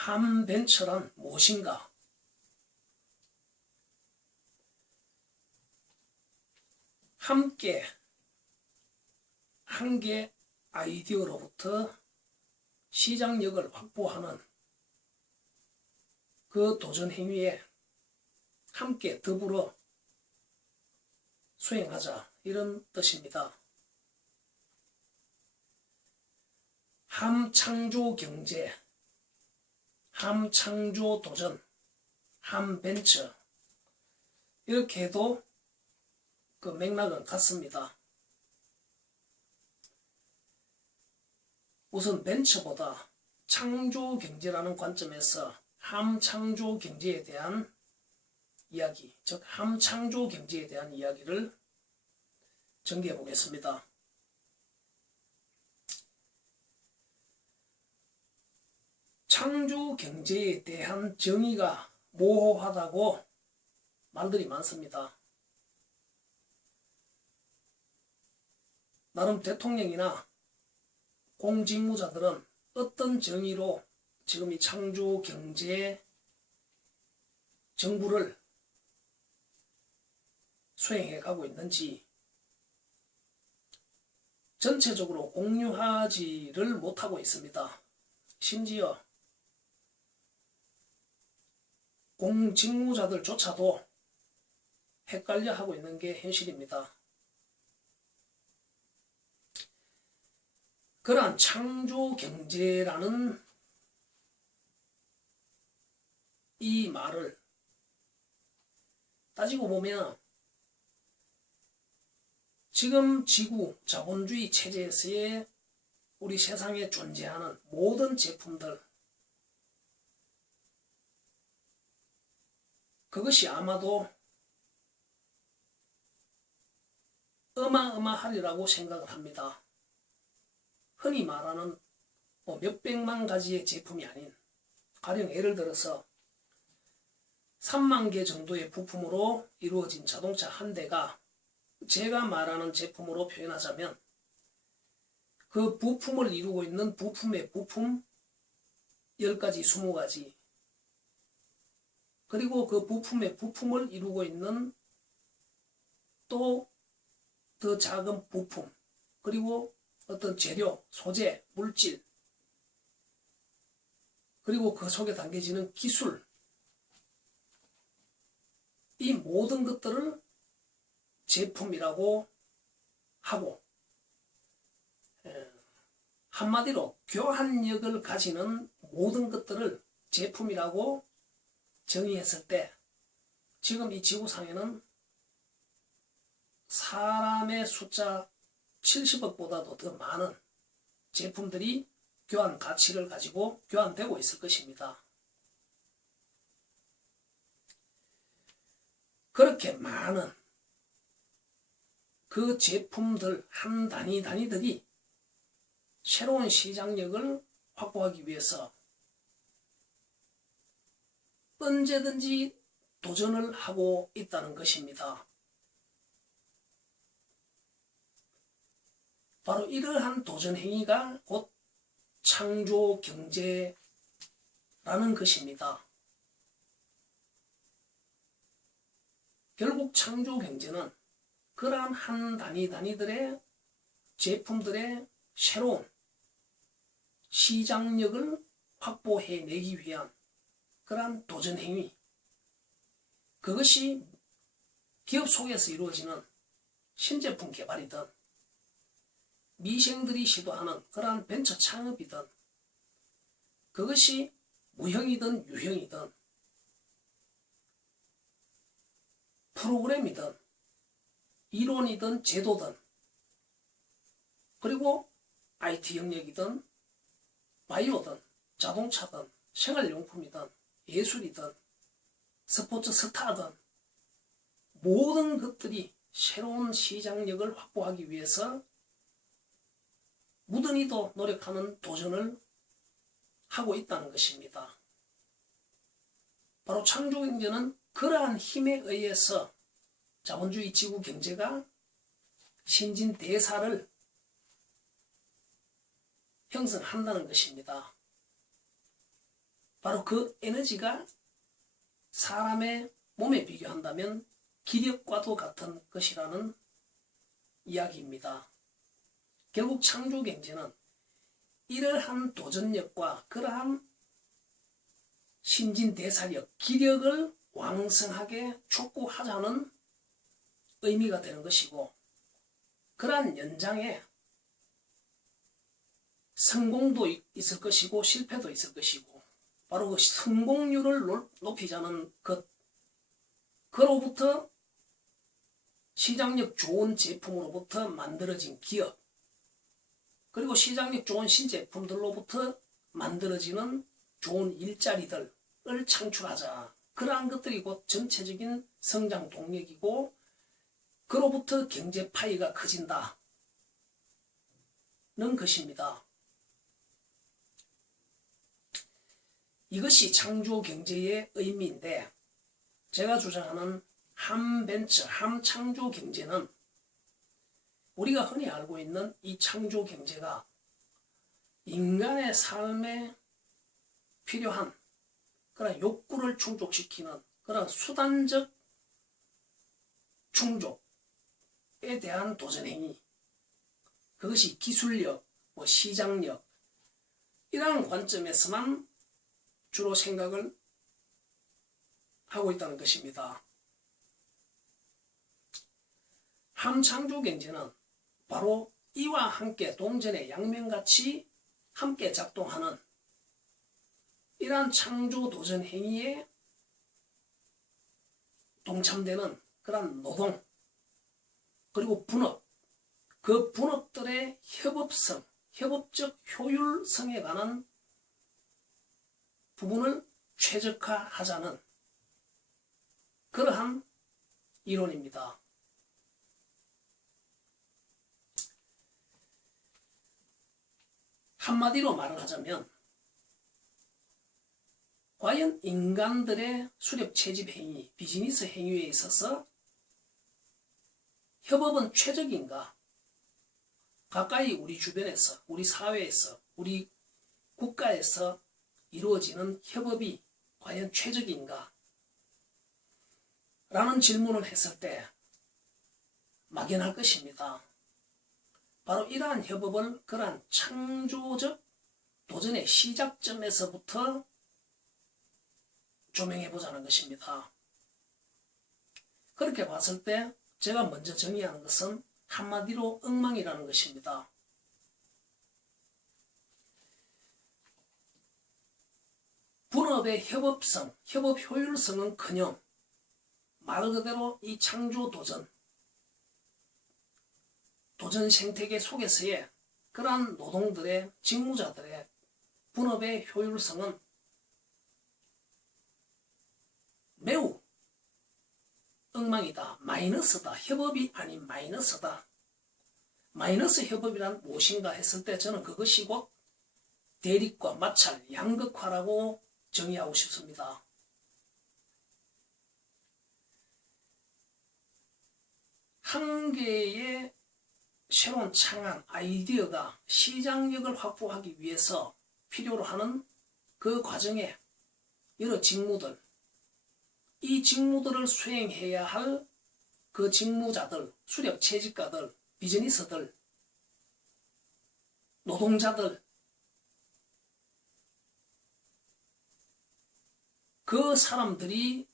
함벤처란 무엇인가? 함께 한 개 아이디어로부터 시장력을 확보하는 그 도전 행위에 함께 더불어 수행하자, 이런 뜻입니다. 함창조 경제, 함창조 도전, 함벤처, 이렇게 해도 그 맥락은 같습니다. 우선 벤처보다 창조 경제라는 관점에서 함창조 경제에 대한 이야기, 즉 함창조 경제에 대한 이야기를 전개해 보겠습니다. 창조 경제에 대한 정의가 모호하다고 말들이 많습니다. 나름 대통령이나 공직무자들은 어떤 정의로 지금 이 창조 경제 정부를 수행해 가고 있는지 전체적으로 공유하지를 못하고 있습니다. 심지어 공직무자들조차도 헷갈려 하고 있는 게 현실입니다. 그러한 창조 경제라는 이 말을 따지고 보면 지금 지구 자본주의 체제에서의 우리 세상에 존재하는 모든 제품들, 그것이 아마도 어마어마하리라고 생각을 합니다. 흔히 말하는 몇백만 가지의 제품이 아닌, 가령 예를 들어서 3만 개 정도의 부품으로 이루어진 자동차 한 대가 제가 말하는 제품으로 표현하자면 그 부품을 이루고 있는 부품의 부품 10가지, 20가지, 그리고 그 부품의 부품을 이루고 있는 또 더 작은 부품, 그리고 어떤 재료, 소재, 물질, 그리고 그 속에 담겨지는 기술, 이 모든 것들을 제품이라고 하고, 한마디로 교환력을 가지는 모든 것들을 제품이라고 정의했을 때 지금 이 지구상에는 사람의 숫자 70억보다도 더 많은 제품들이 교환 가치를 가지고 교환되고 있을 것입니다. 그렇게 많은 그 제품들 한 단위들이 새로운 시장력을 확보하기 위해서 언제든지 도전을 하고 있다는 것입니다. 바로 이러한 도전 행위가 곧 창조 경제라는 것입니다. 결국 창조 경제는 그러한 한 단위들의 제품들의 새로운 시장력을 확보해내기 위한 그러한 도전 행위, 그것이 기업 속에서 이루어지는 신제품 개발이든 미생들이 시도하는 그러한 벤처 창업이든 그것이 무형이든 유형이든 프로그램이든 이론이든 제도든 그리고 IT 영역이든 바이오든 자동차든 생활용품이든 예술이든 스포츠 스타든 모든 것들이 새로운 시장력을 확보하기 위해서 무던히도 노력하는 도전을 하고 있다는 것입니다. 바로 창조경제는 그러한 힘에 의해서 자본주의 지구 경제가 신진대사를 형성한다는 것입니다. 바로 그 에너지가 사람의 몸에 비교한다면 기력과도 같은 것이라는 이야기입니다. 결국 창조경제는 이러한 도전력과 그러한 신진대사력, 기력을 왕성하게 촉구하자는 의미가 되는 것이고, 그러한 연장에 성공도 있을 것이고 실패도 있을 것이고, 바로 그 성공률을 높이자는 것, 그로부터 시장력 좋은 제품으로부터 만들어진 기업, 그리고 시장력 좋은 신제품들로부터 만들어지는 좋은 일자리들을 창출하자. 그러한 것들이 곧 전체적인 성장 동력이고, 그로부터 경제 파이가 커진다는 것입니다. 이것이 창조 경제의 의미인데, 제가 주장하는 함벤처, 함창조 경제는 우리가 흔히 알고 있는 이 창조 경제가 인간의 삶에 필요한 그런 욕구를 충족시키는 그런 수단적 충족에 대한 도전행위, 그것이 기술력, 시장력, 이러한 관점에서만 주로 생각을 하고 있다는 것입니다. 함창조 경제는 바로 이와 함께 동전의 양면같이 함께 작동하는 이러한 창조 도전 행위에 동참되는 그런 노동, 그리고 분업, 그 분업들의 협업성, 협업적 효율성에 관한 부분을 최적화하자는 그러한 이론입니다. 한마디로 말을 하자면, 과연 인간들의 수렵 채집 행위, 비즈니스 행위에 있어서 협업은 최적인가? 가까이 우리 주변에서, 우리 사회에서, 우리 국가에서 이루어지는 협업이 과연 최적인가? 라는 질문을 했을 때 막연할 것입니다. 바로 이러한 협업을 그러한 창조적 도전의 시작점에서부터 조명해보자는 것입니다. 그렇게 봤을 때 제가 먼저 정의하는 것은 한마디로 엉망이라는 것입니다. 분업의 협업성, 협업 효율성은커녕 말 그대로 이 창조 도전 생태계 속에서의 그러한 노동들의, 직무자들의 분업의 효율성은 매우 엉망이다, 마이너스다, 협업이 아닌 마이너스다. 마이너스 협업이란 무엇인가 했을 때 저는 그것이 곧 대립과 마찰, 양극화라고 정의하고 싶습니다. 한 개의 새로운 창안, 아이디어가 시장력을 확보하기 위해서 필요로 하는 그 과정에 여러 직무들, 이 직무들을 수행해야 할 그 직무자들, 수렵 채집가들, 비즈니스들, 노동자들, 그 사람들이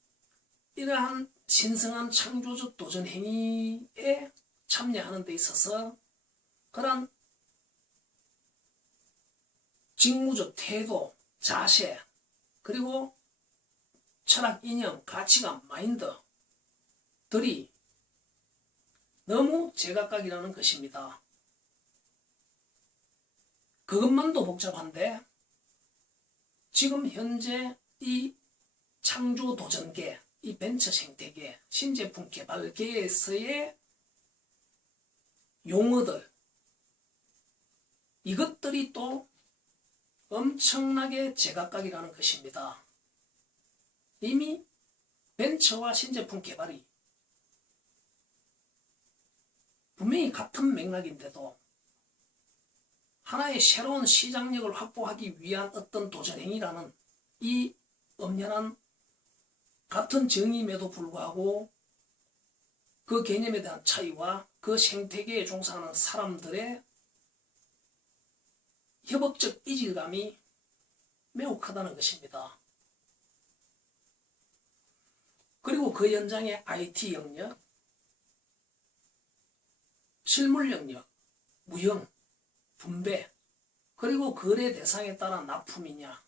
이러한 신성한 창조적 도전 행위에 참여하는 데 있어서 그러한 직무적 태도, 자세, 그리고 철학, 이념, 가치관, 마인드들이 너무 제각각이라는 것입니다. 그것만도 복잡한데 지금 현재 이 창조 도전계, 이 벤처 생태계, 신제품 개발계에서의 용어들, 이것들이 또 엄청나게 제각각이라는 것입니다. 이미 벤처와 신제품 개발이 분명히 같은 맥락인데도 하나의 새로운 시장력을 확보하기 위한 어떤 도전행위라는 이 엄연한 같은 정의임에도 불구하고 그 개념에 대한 차이와 그 생태계에 종사하는 사람들의 협업적 이질감이 매우 크다는 것입니다. 그리고 그 연장에 IT 영역, 실물 영역, 무형, 분배, 그리고 거래 대상에 따라 납품이냐,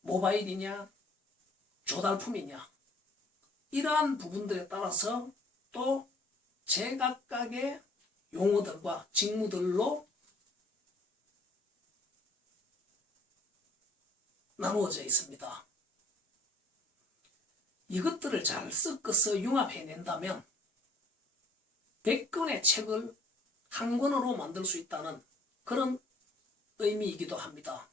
모바일이냐, 조달품이냐, 이러한 부분들에 따라서 또 제각각의 용어들과 직무들로 나누어져 있습니다. 이것들을 잘 섞어서 융합해낸다면 100권의 책을 한 권으로 만들 수 있다는 그런 의미이기도 합니다.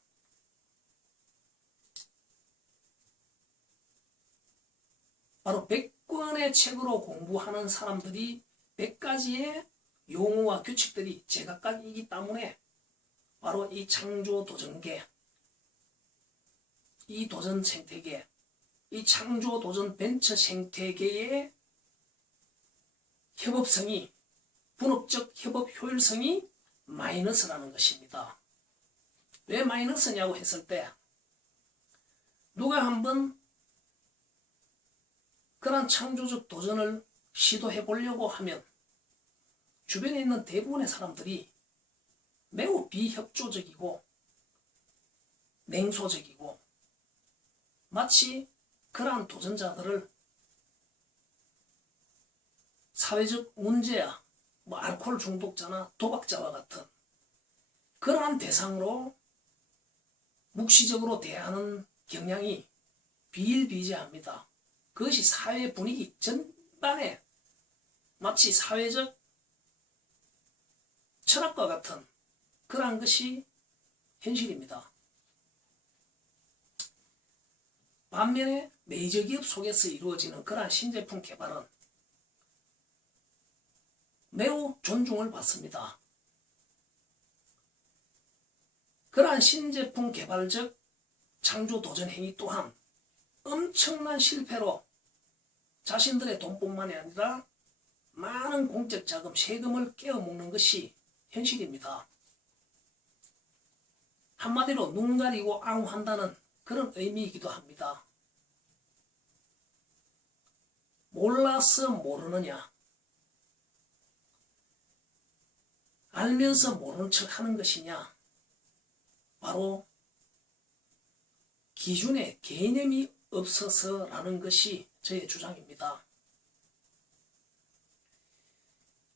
바로 100권의 책으로 공부하는 사람들이 100가지의 용어와 규칙들이 제각각이기 때문에 바로 이 창조 도전계, 이 도전 생태계, 이 창조 도전 벤처 생태계의 협업성이, 분업적 협업 효율성이 마이너스라는 것입니다. 왜 마이너스냐고 했을 때 누가 한번 그런 창조적 도전을 시도해 보려고 하면 주변에 있는 대부분의 사람들이 매우 비협조적이고 냉소적이고 마치 그러한 도전자들을 사회적 문제야, 알코올 중독자나 도박자와 같은 그러한 대상으로 묵시적으로 대하는 경향이 비일비재합니다. 그것이 사회 분위기 전반에 마치 사회적 철학과 같은 그러한 것이 현실입니다. 반면에 메이저 기업 속에서 이루어지는 그러한 신제품 개발은 매우 존중을 받습니다. 그러한 신제품 개발적 창조 도전 행위 또한 엄청난 실패로 자신들의 돈뿐만이 아니라 많은 공적 자금, 세금을 깨어먹는 것이 현실입니다. 한마디로 눈 가리고 앙호한다는 그런 의미이기도 합니다. 몰라서 모르느냐, 알면서 모르는 척 하는 것이냐, 바로 기준의 개념이 없어서라는 것이 저의 주장입니다.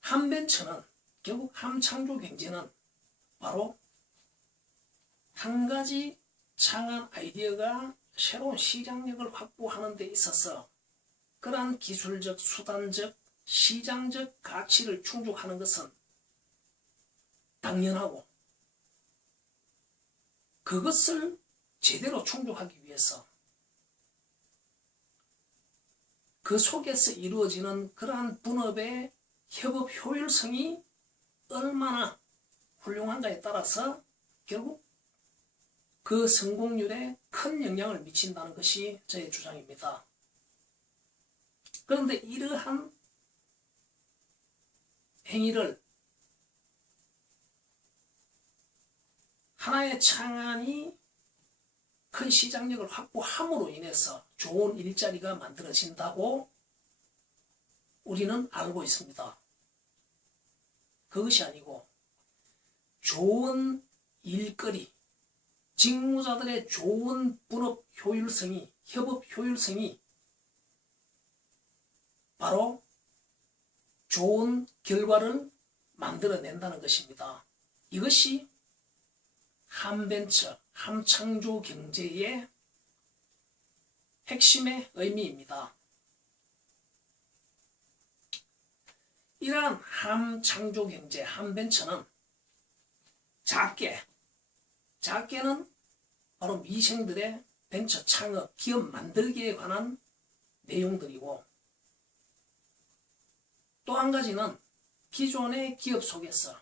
한벤처는 결국 함창조 경제는 바로 한 가지 창안 아이디어가 새로운 시장력을 확보하는 데 있어서 그러한 기술적, 수단적, 시장적 가치를 충족하는 것은 당연하고 그것을 제대로 충족하기 위해서 그 속에서 이루어지는 그러한 분업의 협업 효율성이 얼마나 훌륭한가에 따라서 결국 그 성공률에 큰 영향을 미친다는 것이 저의 주장입니다. 그런데 이러한 행위를 하나의 창안이 큰 시장력을 확보함으로 인해서 좋은 일자리가 만들어진다고 우리는 알고 있습니다. 그것이 아니고 좋은 일거리, 직무자들의 좋은 분업 효율성이, 협업 효율성이 바로 좋은 결과를 만들어낸다는 것입니다. 이것이 함벤처, 함창조 경제의 핵심의 의미입니다. 이러한 함창조 경제, 함벤처는 작게는 바로 미생들의 벤처 창업, 기업 만들기에 관한 내용들이고, 또 한 가지는 기존의 기업 속에서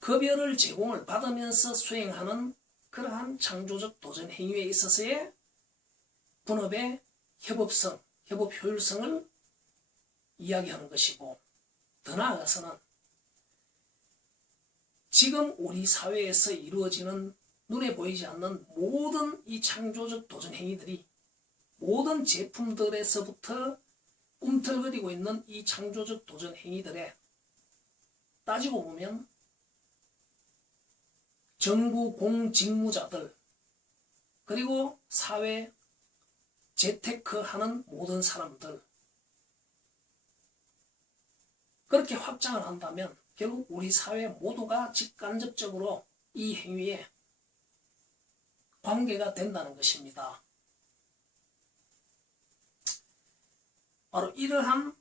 급여를 제공을 받으면서 수행하는 그러한 창조적 도전 행위에 있어서의 분업의 협업성, 협업 효율성을 이야기하는 것이고, 더 나아가서는 지금 우리 사회에서 이루어지는 눈에 보이지 않는 모든 이 창조적 도전 행위들이 모든 제품들에서부터 꿈틀거리고 있는 이 창조적 도전 행위들에 따지고 보면 정부 공직무자들 그리고 사회 재테크하는 모든 사람들, 그렇게 확장을 한다면 결국 우리 사회 모두가 직간접적으로 이 행위에 관계가 된다는 것입니다. 바로 이러한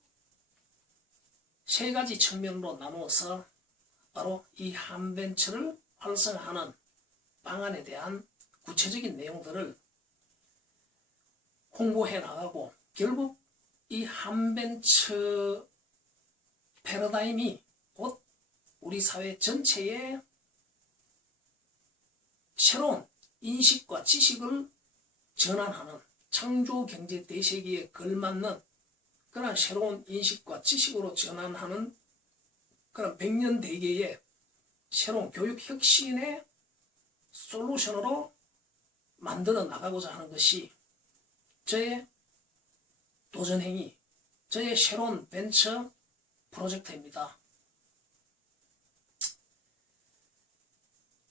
세 가지 측면으로 나누어서 바로 이 한벤처를 활성화하는 방안에 대한 구체적인 내용들을 홍보해 나가고, 결국 이 한벤처 패러다임이 곧 우리 사회 전체의 새로운 인식과 지식을 전환하는, 창조경제 대세기에 걸맞는 그런 새로운 인식과 지식으로 전환하는 그런 100년 대계의 새로운 교육 혁신의 솔루션으로 만들어 나가고자 하는 것이 저의 도전행위, 저의 새로운 벤처 프로젝트입니다.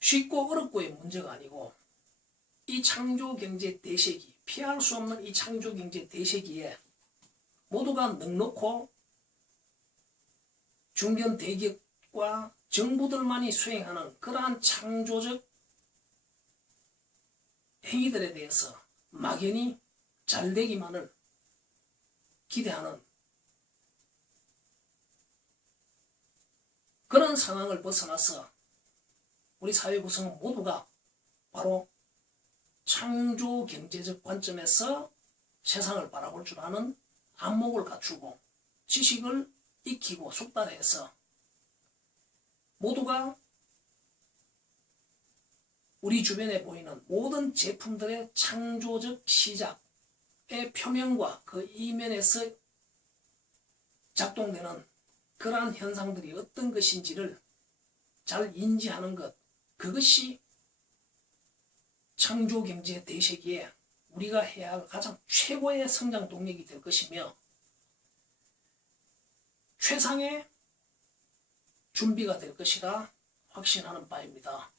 쉽고 어렵고의 문제가 아니고, 이 창조경제 대세기, 피할 수 없는 이 창조경제 대세기에 모두가 넉넉고 중견 대기업과 정부들만이 수행하는 그러한 창조적 행위들에 대해서 막연히 잘되기만을 기대하는 그런 상황을 벗어나서 우리 사회 구성원 모두가 바로 창조경제적 관점에서 세상을 바라볼 줄 아는 안목을 갖추고 지식을 익히고 숙달해서 모두가 우리 주변에 보이는 모든 제품들의 창조적 시작의 표면과 그 이면에서 작동되는 그러한 현상들이 어떤 것인지를 잘 인지하는 것, 그것이 창조경제 대세기에 우리가 해야 할 가장 최고의 성장 동력이 될 것이며 최상의 준비가 될 것이라 확신하는 바입니다.